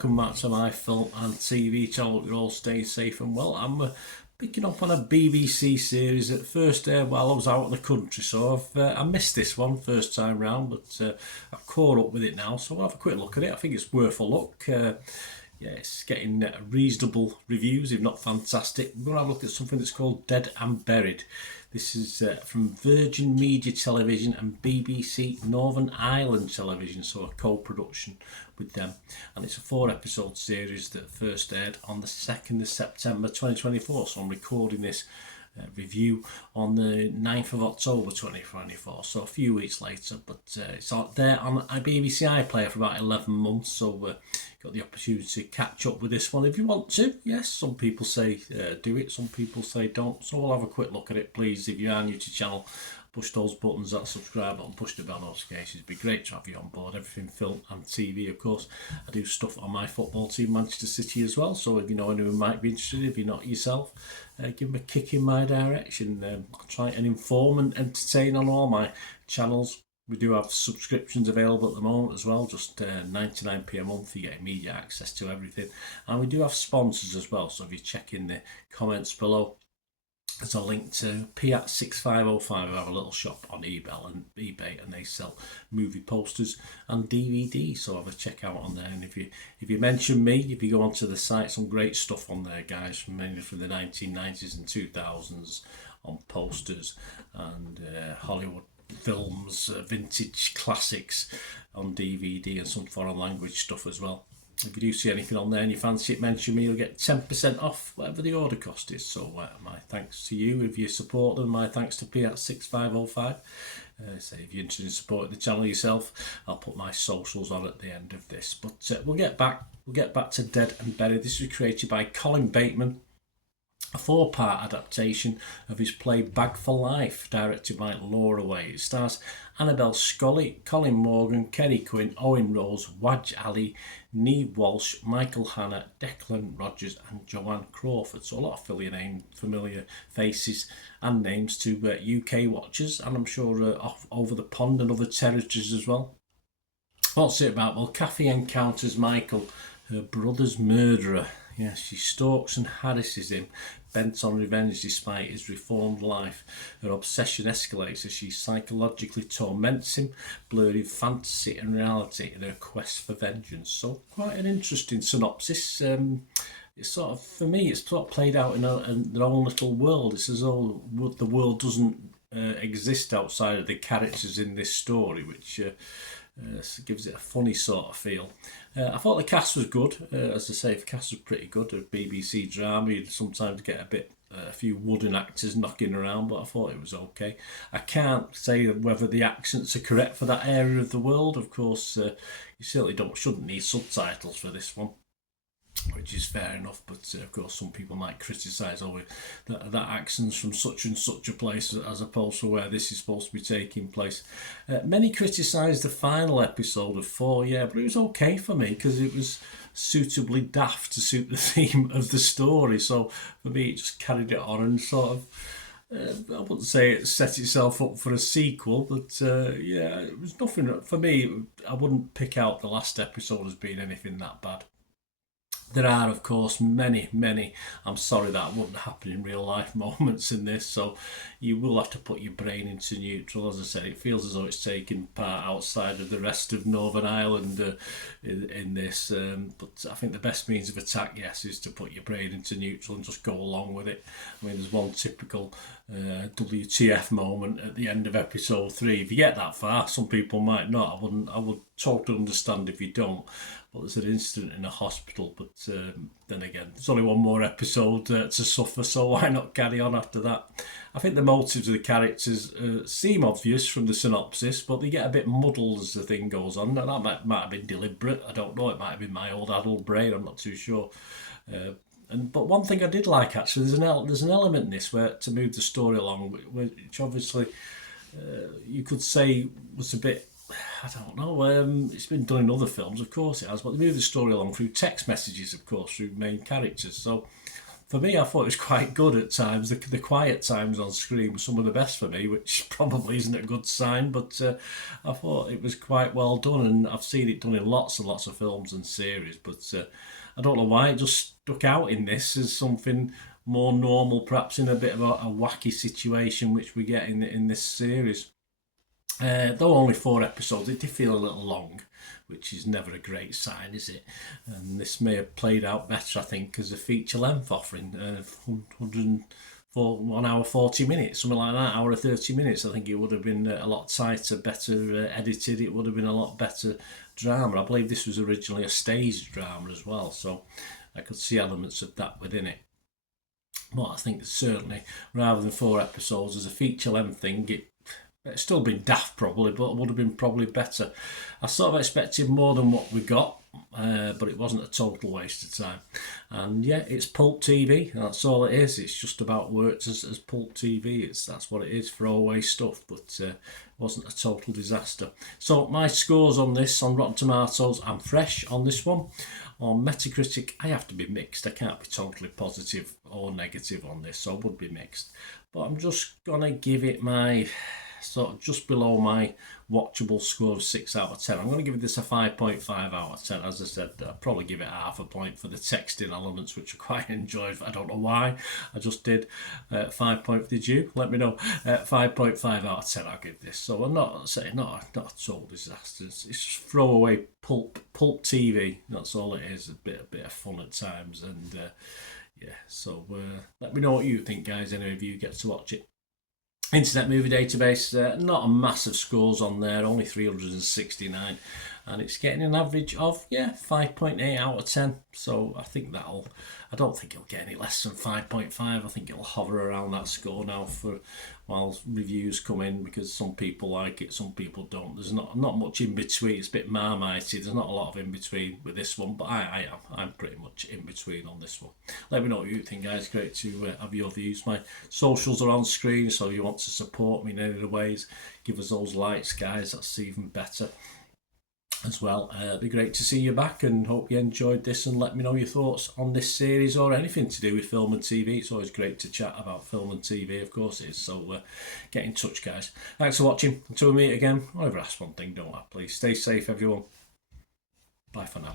welcome back to my film and TV channel. You're all staying safe and well. I'm picking up on a BBC series that first aired while I was out of the country, so I missed this one first time round, but I've caught up with it now, so I'll have a quick look at it. I think it's worth a look. Yeah, it's getting reasonable reviews, if not fantastic. We're going to have a look at something that's called Dead and Buried. This is from Virgin Media Television and BBC Northern Ireland Television, so a co-production with them. And it's a 4-episode series that first aired on the 2nd of September 2024. So I'm recording this review on the 9th of October 2024, so a few weeks later, but it's out there on BBC iPlayer for about 11 months, so got the opportunity to catch up with this one if you want to. Yes, some people say do it, some people say don't, so we'll have a quick look at it. Please, if you are new to the channel, push those buttons, that subscribe button, push the bell notifications. It'd be great to have you on board. Everything film and TV, of course. I do stuff on my football team, Manchester City, as well. So if you know anyone who might be interested, if you're not yourself, give them a kick in my direction. I'll try and inform and entertain on all my channels. We do have subscriptions available at the moment as well, just 99p a month. You get immediate access to everything. And we do have sponsors as well. So if you check in the comments below, there's a link to Piat6505, who have a little shop on eBay, and they sell movie posters and DVDs. So have a check out on there. And if you mention me, if you go onto the site, some great stuff on there, guys, mainly from the 1990s and 2000s on posters and Hollywood films, vintage classics on DVD, and some foreign language stuff as well. If you do see anything on there and you fancy it, mention me, you'll get 10% off whatever the order cost is. So my thanks to you if you support them. My thanks to Piat6505. So if you're interested in supporting the channel yourself, I'll put my socials on at the end of this. But we'll get back to Dead and Buried. This was created by Colin Bateman, a 4-part adaptation of his play Bag for Life, directed by Laura Way. It stars Annabelle Scully, Colin Morgan, Kerry Quinn, Owen Rose, Wadge Ali, Neve Walsh, Michael Hanna, Declan Rogers and Joanne Crawford. So a lot of familiar faces and names to UK watchers, and I'm sure over the pond and other territories as well. What's it about? Well, Kathy encounters Michael, her brother's murderer. Yes, she stalks and harasses him, bent on revenge despite his reformed life. Her obsession escalates as she psychologically torments him, blurring fantasy and reality in her quest for vengeance. So quite an interesting synopsis. It's sort of, for me, it's sort of played out in their own little world. It's as though the world doesn't exist outside of the characters in this story, which gives it a funny sort of feel. I thought the cast was good. As I say, the cast was pretty good. A BBC drama, you'd sometimes get a few wooden actors knocking around, but I thought it was okay. I can't say whether the accents are correct for that area of the world. Of course, you certainly shouldn't need subtitles for this one, which is fair enough, but of course some people might criticise that accent's from such and such a place as opposed to where this is supposed to be taking place. Many criticised the final episode of 4, but it was okay for me because it was suitably daft to suit the theme of the story. So for me, it just carried it on and sort of, I wouldn't say it set itself up for a sequel, but it was nothing for me. I wouldn't pick out the last episode as being anything that bad. There are, of course, many, I'm sorry that wouldn't happen in real life moments in this, so you will have to put your brain into neutral. As I said, it feels as though it's taking part outside of the rest of Northern Ireland in this, but I think the best means of attack, yes, is to put your brain into neutral and just go along with it. I mean, there's one typical WTF moment at the end of episode 3. If you get that far, some people might not. I would totally understand if you don't. But there's an incident in a hospital, but then again, there's only one more episode to suffer, so why not carry on after that? I think the motives of the characters seem obvious from the synopsis, but they get a bit muddled as the thing goes on. And that might have been deliberate, I don't know, it might have been my old adult brain, I'm not too sure. But one thing I did like, actually, there's an element in this where to move the story along, which obviously you could say was a bit, I don't know, it's been done in other films, of course it has, but they move the story along through text messages, of course, through main characters. So for me, I thought it was quite good at times. The quiet times on screen were some of the best for me, which probably isn't a good sign, but I thought it was quite well done, and I've seen it done in lots and lots of films and series, but I don't know why it just stuck out in this as something more normal, perhaps in a bit of a wacky situation, which we get in this series. Though only 4 episodes, it did feel a little long, which is never a great sign, is it? And this may have played out better, I think, as a feature length offering, 1 hour 40 minutes, something like that, hour 30 minutes. I think it would have been a lot tighter, better edited. It would have been a lot better drama. I believe this was originally a staged drama as well, so I could see elements of that within it. Well, I think certainly, rather than 4 episodes as a feature length thing, it's still been daft probably, but it would have been probably better. I sort of expected more than what we got, but it wasn't a total waste of time. And yeah, it's pulp TV. That's all it is. It's just about worked as pulp TV. That's what it is, throwaway stuff, but it wasn't a total disaster. So my scores on this, on Rotten Tomatoes, I'm fresh on this one. On Metacritic, I have to be mixed. I can't be totally positive or negative on this, so I would be mixed. But I'm just going to give it my sort of just below my watchable score of 6 out of 10. I'm going to give this a 5.5 out of 10. As I said, I'll probably give it half a point for the texting elements, which I quite enjoyed. I don't know why. I just did 5 point. Did you? Let me know. 5.5 out of 10 I'll give this. So I'm not saying not a total disaster. It's just throwaway pulp TV. That's all it is. A bit of fun at times. And yeah, so let me know what you think, guys. Any of you get to watch it. Internet Movie Database, not a massive scores on there, only 369, and it's getting an average of 5.8 out of 10. So I don't think it'll get any less than 5.5. I think it'll hover around that score now for while reviews come in, because some people like it, some people don't. There's not much in between. It's a bit marmitey. There's not a lot of in between with this one, but I'm pretty much in between on this one. Let me know what you think, guys. Great to have your views. My socials are on screen, so if you want to support me in any of the ways, give us those likes, guys. That's even better as well. It'd be great to see you back, and hope you enjoyed this, and let me know your thoughts on this series or anything to do with film and TV. It's always great to chat about film and TV, of course it is, so get in touch, guys. Thanks for watching. Until we meet again, I'll ever ask one thing, don't I? Please stay safe, everyone. Bye for now.